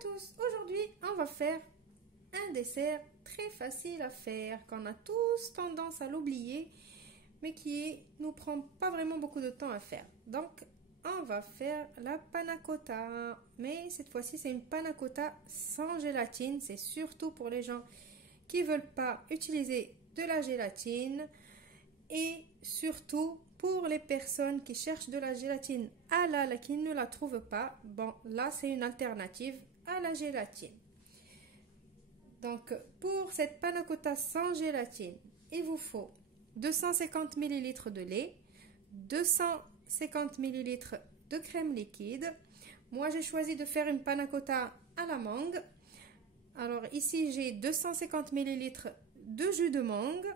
tous, aujourd'hui on va faire un dessert très facile à faire, qu'on a tous tendance à l'oublier, mais qui nous prend pas vraiment beaucoup de temps à faire. Donc on va faire la panna cotta, mais cette fois-ci c'est une panna cotta sans gélatine, c'est surtout pour les gens qui veulent pas utiliser de la gélatine et surtout pour les personnes qui cherchent de la gélatine halal et qui ne la trouvent pas. Bon, là c'est une alternative à la gélatine. Donc pour cette panna cotta sans gélatine, il vous faut 250 ml de lait, 250 ml de crème liquide. Moi j'ai choisi de faire une panna cotta à la mangue. Alors ici j'ai 250 ml de jus de mangue.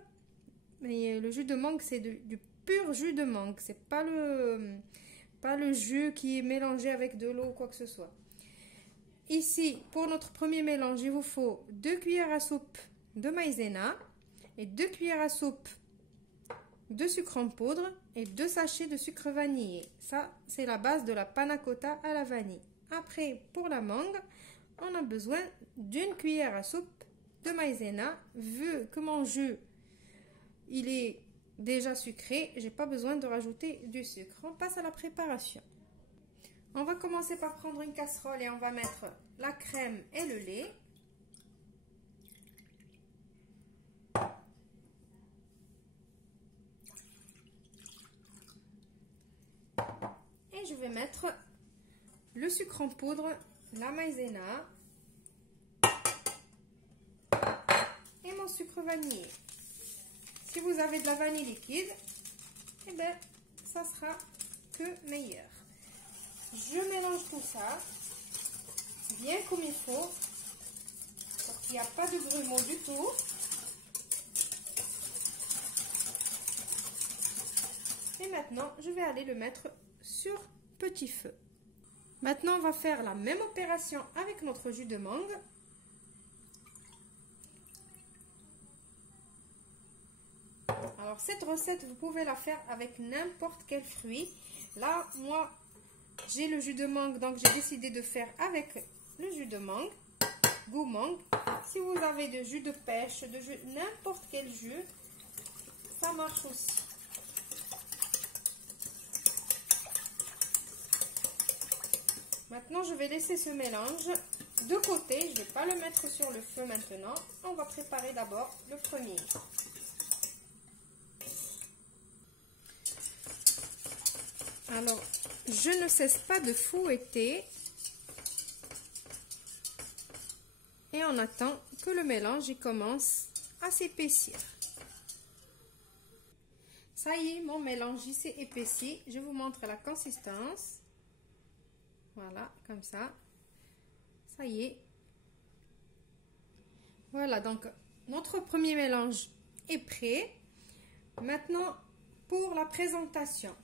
Mais le jus de mangue c'est du pur jus de mangue, c'est pas le jus qui est mélangé avec de l'eau ou quoi que ce soit. Ici, pour notre premier mélange, il vous faut 2 cuillères à soupe de maïzena et 2 cuillères à soupe de sucre en poudre et 2 sachets de sucre vanillé. Ça, c'est la base de la panna cotta à la vanille. Après, pour la mangue, on a besoin d'une cuillère à soupe de maïzena. Vu que mon jus, il est déjà sucré, j'ai pas besoin de rajouter du sucre. On passe à la préparation. On va commencer par prendre une casserole et on va mettre la crème et le lait. Et je vais mettre le sucre en poudre, la maïzena et mon sucre vanillé. Si vous avez de la vanille liquide, eh bien, ça sera que meilleur. Je mélange tout ça bien comme il faut pour qu'il n'y a pas de grumeaux du tout. Et maintenant, je vais aller le mettre sur petit feu. Maintenant, on va faire la même opération avec notre jus de mangue. Alors, cette recette, vous pouvez la faire avec n'importe quel fruit. Là, moi, j'ai le jus de mangue, donc j'ai décidé de faire avec le jus de mangue, goût mangue. Si vous avez de jus de pêche, de jus, n'importe quel jus, ça marche aussi. Maintenant, je vais laisser ce mélange de côté. Je ne vais pas le mettre sur le feu maintenant. On va préparer d'abord le premier. Alors, je ne cesse pas de fouetter et on attend que le mélange commence à s'épaissir. Ça y est, mon mélange s'est épaissi. Je vous montre la consistance. Voilà, comme ça. Ça y est. Voilà, donc notre premier mélange est prêt. Maintenant, pour la présentation.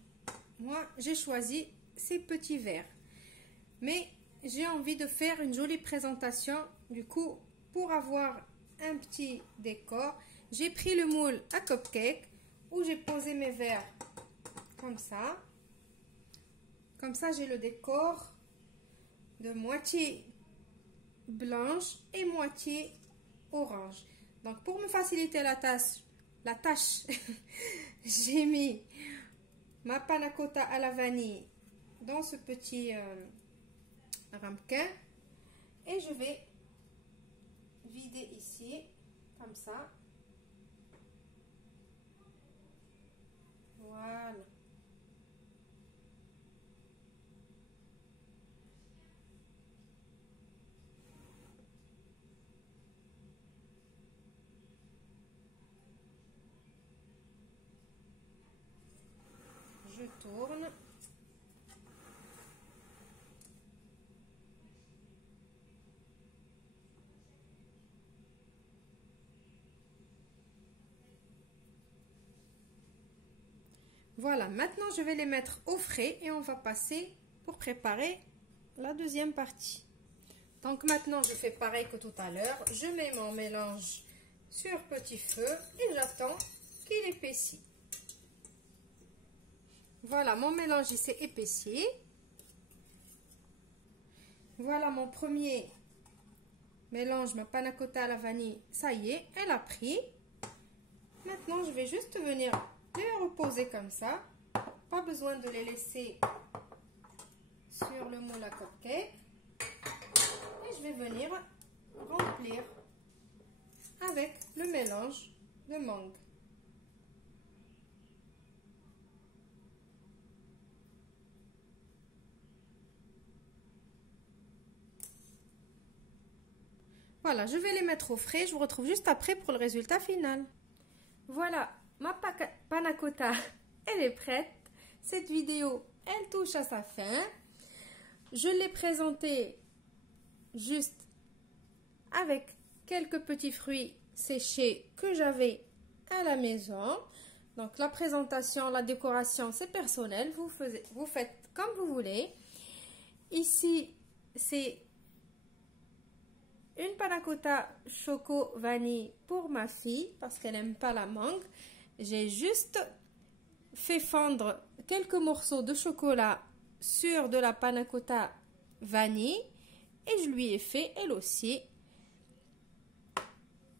Moi, j'ai choisi ces petits verres. Mais j'ai envie de faire une jolie présentation. Du coup, pour avoir un petit décor, j'ai pris le moule à cupcake où j'ai posé mes verres comme ça. Comme ça, j'ai le décor de moitié blanche et moitié orange. Donc, pour me faciliter la tâche, j'ai mis ma panna cotta à la vanille dans ce petit ramequin et je vais vider ici comme ça. Voilà. Je tourne. Voilà, maintenant je vais les mettre au frais et on va passer pour préparer la deuxième partie. Donc maintenant je fais pareil que tout à l'heure. Je mets mon mélange sur petit feu et j'attends qu'il épaissit. Voilà, mon mélange s'est épaissi. Voilà mon premier mélange ma panna cotta à la vanille, ça y est, elle a pris. Maintenant, je vais juste venir les reposer comme ça. Pas besoin de les laisser sur le moule à cupcake. Et je vais venir remplir avec le mélange de mangue. Voilà, je vais les mettre au frais. Je vous retrouve juste après pour le résultat final. Voilà, ma panna cotta, elle est prête. Cette vidéo, elle touche à sa fin. Je l'ai présentée juste avec quelques petits fruits séchés que j'avais à la maison. Donc la présentation, la décoration, c'est personnel. Vous faites comme vous voulez. Ici, c'est une panna cotta choco vanille pour ma fille parce qu'elle n'aime pas la mangue. J'ai juste fait fondre quelques morceaux de chocolat sur de la panna cotta vanille et je lui ai fait elle aussi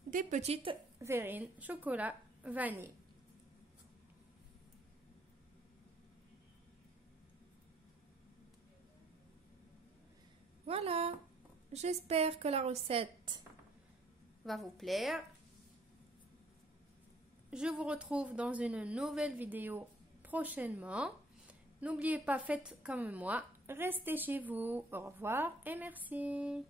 des petites verrines chocolat vanille. Voilà. J'espère que la recette va vous plaire. Je vous retrouve dans une nouvelle vidéo prochainement. N'oubliez pas, faites comme moi. Restez chez vous. Au revoir et merci.